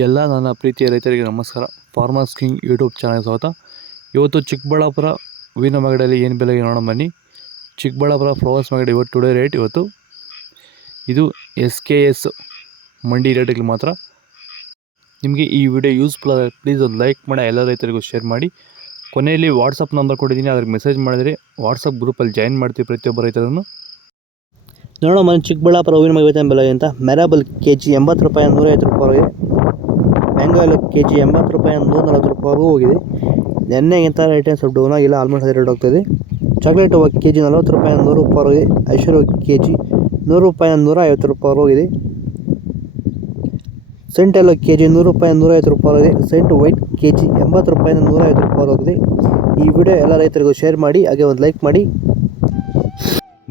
ಎಲ್ಲ ನನ್ನ ಪ್ರೀತಿಯ ರೈತರಿಗೆ ನಮಸ್ಕಾರ. ಫಾರ್ಮರ್ಸ್ ಕಿಂಗ್ ಯೂಟ್ಯೂಬ್ ಚಾನಲ್ ಸ್ವಾಗತ. ಇವತ್ತು ಚಿಕ್ಕಬಳ್ಳಾಪುರ ಹೂವಿನ ಮಾರ್ಕೆಟಲ್ಲಿ ಏನು ಬೆಲೆಗೆ ನೋಡೋಣ ಬನ್ನಿ. ಚಿಕ್ಕಬಳ್ಳಾಪುರ ಫ್ಲವರ್ಸ್ ಮಾರ್ಕೆಟ್ ಇವತ್ತು ಟುಡೇ ರೇಟ್ ಇದು SKS ಮಂಡಿ ರೇಟಿಗೆ ಮಾತ್ರ. ನಿಮಗೆ ಈ ವಿಡಿಯೋ ಯೂಸ್ಫುಲ್ ಆದರೆ ಪ್ಲೀಸ್ ಒಂದು ಲೈಕ್ ಮಾಡಿ, ಎಲ್ಲ ರೈತರಿಗೂ ಶೇರ್ ಮಾಡಿ. ಕೊನೆಯಲ್ಲಿ ವಾಟ್ಸಪ್ ನಂಬರ್ ಕೊಟ್ಟಿದ್ದೀನಿ, ಅದ್ರಿಗೆ ಮೆಸೇಜ್ ಮಾಡಿದರೆ ವಾಟ್ಸಪ್ ಗ್ರೂಪಲ್ಲಿ ಜಾಯಿನ್ ಮಾಡ್ತೀವಿ ಪ್ರತಿಯೊಬ್ಬ ರೈತರನ್ನು. ನೋಡೋಣ ಮನೆ ಚಿಕ್ಕಬಳ್ಳಾಪುರ ಹೂವಿನ ಮಾರ್ಕೆಟ್ ಬೆಲೆ ಅಂತ. ಮೆರಾಬಲ್ KG 80 ರೂಪಾಯಿ, 150 ರೂಪಾಯಿ. ಮ್ಯಾಂಗೋ ಎಲ್ಲ KG 80 ರೂಪಾಯಿ, 140 ರೂಪಾಯಿಗೂ ಹೋಗಿದೆ. ನೆನ್ನೆಗಿಂತ ರೇಟ್ ಏನು ಸ್ವಲ್ಪ ಡೌನ್ ಆಗಿಲ್ಲ, ಆಲ್ಮೋಸ್ಟ್ ಅದೇ ರೇಟ್ ಹೋಗ್ತಾಯಿದೆ. ಚಾಕ್ಲೇಟ್ ಹೂವು KG 40 ರೂಪಾಯಿ, 100 ರೂಪಾಯಿ ಹೋಗಿದೆ. ಐಶ್ವರ್ಯ KG 100 ರೂಪಾಯಿ, 150 ರೂಪಾಯಿ ಹೋಗಿದೆ. ಸೆಂಟ್ ಎಲ್ಲ KG 100 ರೂಪಾಯಿ, 150 ರೂಪಾಯಿ ಹೋಗಿದೆ. ಸೆಂಟ್ ವೈಟ್ KG 80 ರೂಪಾಯಿ, 150 ರೂಪಾಯಿ ಹೋಗಿದೆ. ಈ ವಿಡಿಯೋ ಎಲ್ಲ ರೈತರಿಗೂ ಶೇರ್ ಮಾಡಿ, ಹಾಗೆ ಒಂದು ಲೈಕ್ ಮಾಡಿ.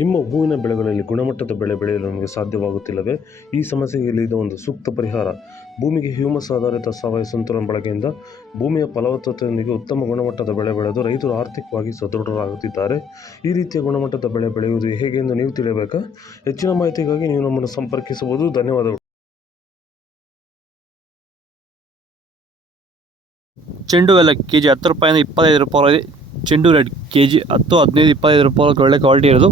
ನಿಮ್ಮ ಹೂವಿನ ಬೆಳೆಗಳಲ್ಲಿ ಗುಣಮಟ್ಟದ ಬೆಳೆ ಬೆಳೆಯಲು ನಮಗೆ ಸಾಧ್ಯವಾಗುತ್ತಿಲ್ಲವೇ? ಈ ಸಮಸ್ಯೆಗೆ ಇದು ಒಂದು ಸೂಕ್ತ ಪರಿಹಾರ. ಭೂಮಿಗೆ ಹ್ಯೂಮಸ್ ಆಧಾರಿತ ಸಾವಯವ ಸಂತುಲನ ಬಳಕೆಯಿಂದ ಭೂಮಿಯ ಫಲವತ್ತತೆಯೊಂದಿಗೆ ಉತ್ತಮ ಗುಣಮಟ್ಟದ ಬೆಳೆ ಬೆಳೆದು ರೈತರು ಆರ್ಥಿಕವಾಗಿ ಸದೃಢರಾಗುತ್ತಿದ್ದಾರೆ. ಈ ರೀತಿಯ ಗುಣಮಟ್ಟದ ಬೆಳೆ ಬೆಳೆಯುವುದು ಹೇಗೆ ಎಂದು ನೀವು ತಿಳಿಯಬೇಕಾ? ಹೆಚ್ಚಿನ ಮಾಹಿತಿಗಾಗಿ ನೀವು ನಮ್ಮನ್ನು ಸಂಪರ್ಕಿಸಬಹುದು. ಧನ್ಯವಾದಗಳು. ಚೆಂಡು ಎಲ್ಲ KG 10 ರೂಪಾಯಿಂದ 25 ರೂಪಾಯಿ ಇದೆ. ಚೆಂಡು ರೆಡ್ KG 10, 15, 25 ರೂಪಾಯಿ ಒಳ್ಳೆ ಕ್ವಾಲಿಟಿ ಇರೋದು.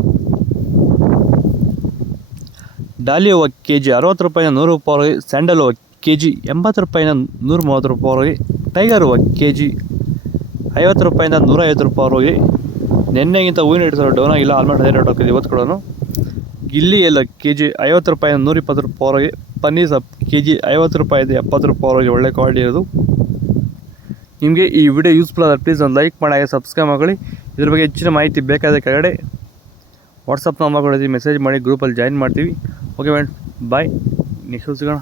ಡಾಲಿ ಹೂವು KG 60 ರೂಪಾಯಿಂದ 100 ರೂಪಾಯಿ. ಸ್ಯಾಂಡಲ್ ಹೂವು KG 80 ರೂಪಾಯಿಂದ 130 ರೂಪಾಯಿ. ಟೈಗರ್ ಹೂವು KG 50 ರೂಪಾಯಿಂದ 150 ರೂಪಾಯಿ. ನೆನ್ನೆಗಿಂತ ಹೂವಿನ ರೇಟ್ ಸ್ವಲ್ಪ ಡೌನ್ ಆಗಿಲ್ಲ, ಆಲ್ಮೋಸ್ಟ್ ಅದೇ ರೇಟ್ ಹೋಗ್ತಿದೆ ಇವತ್ತು ಕೂಡ. ಗಿಲ್ಲಿ ಎಲ್ಲ KG 50 ರೂಪಾಯಿಂದ 120 ರೂಪಾಯಿ. ಪನ್ನೀರ್ ಸೊಪ್ಪು KG 50 ರೂಪಾಯಿಂದ 70 ರೂಪಾಯಿ ಒಳ್ಳೆ ಕ್ವಾಲಿಟಿ ಇರೋದು. ನಿಮಗೆ ಈ ವಿಡಿಯೋ ಯೂಸ್ಫುಲ್ ಆದರೆ ಪ್ಲೀಸ್ ಒಂದು ಲೈಕ್ ಮಾಡಿ, ಹಾಗೆ ಸಬ್ಸ್ಕ್ರೈಬ್ ಮಾಡಿ. ಇದ್ರ ಬಗ್ಗೆ ಹೆಚ್ಚಿನ ಮಾಹಿತಿ ಬೇಕಾದ ಕೆಳಗಡೆ ವಾಟ್ಸಪ್ ನಂಬರ್ ಕೊಡ್ತೀವಿ, ಮೆಸೇಜ್ ಮಾಡಿ, ಗ್ರೂಪಲ್ಲಿ ಜಾಯಿನ್ ಮಾಡ್ತೀವಿ. ಓಕೆ ಫ್ರೆಂಡ್, ಬಾಯ್. ನೆಕ್ಸ್ಟ್ ಸಿಗೋಣ.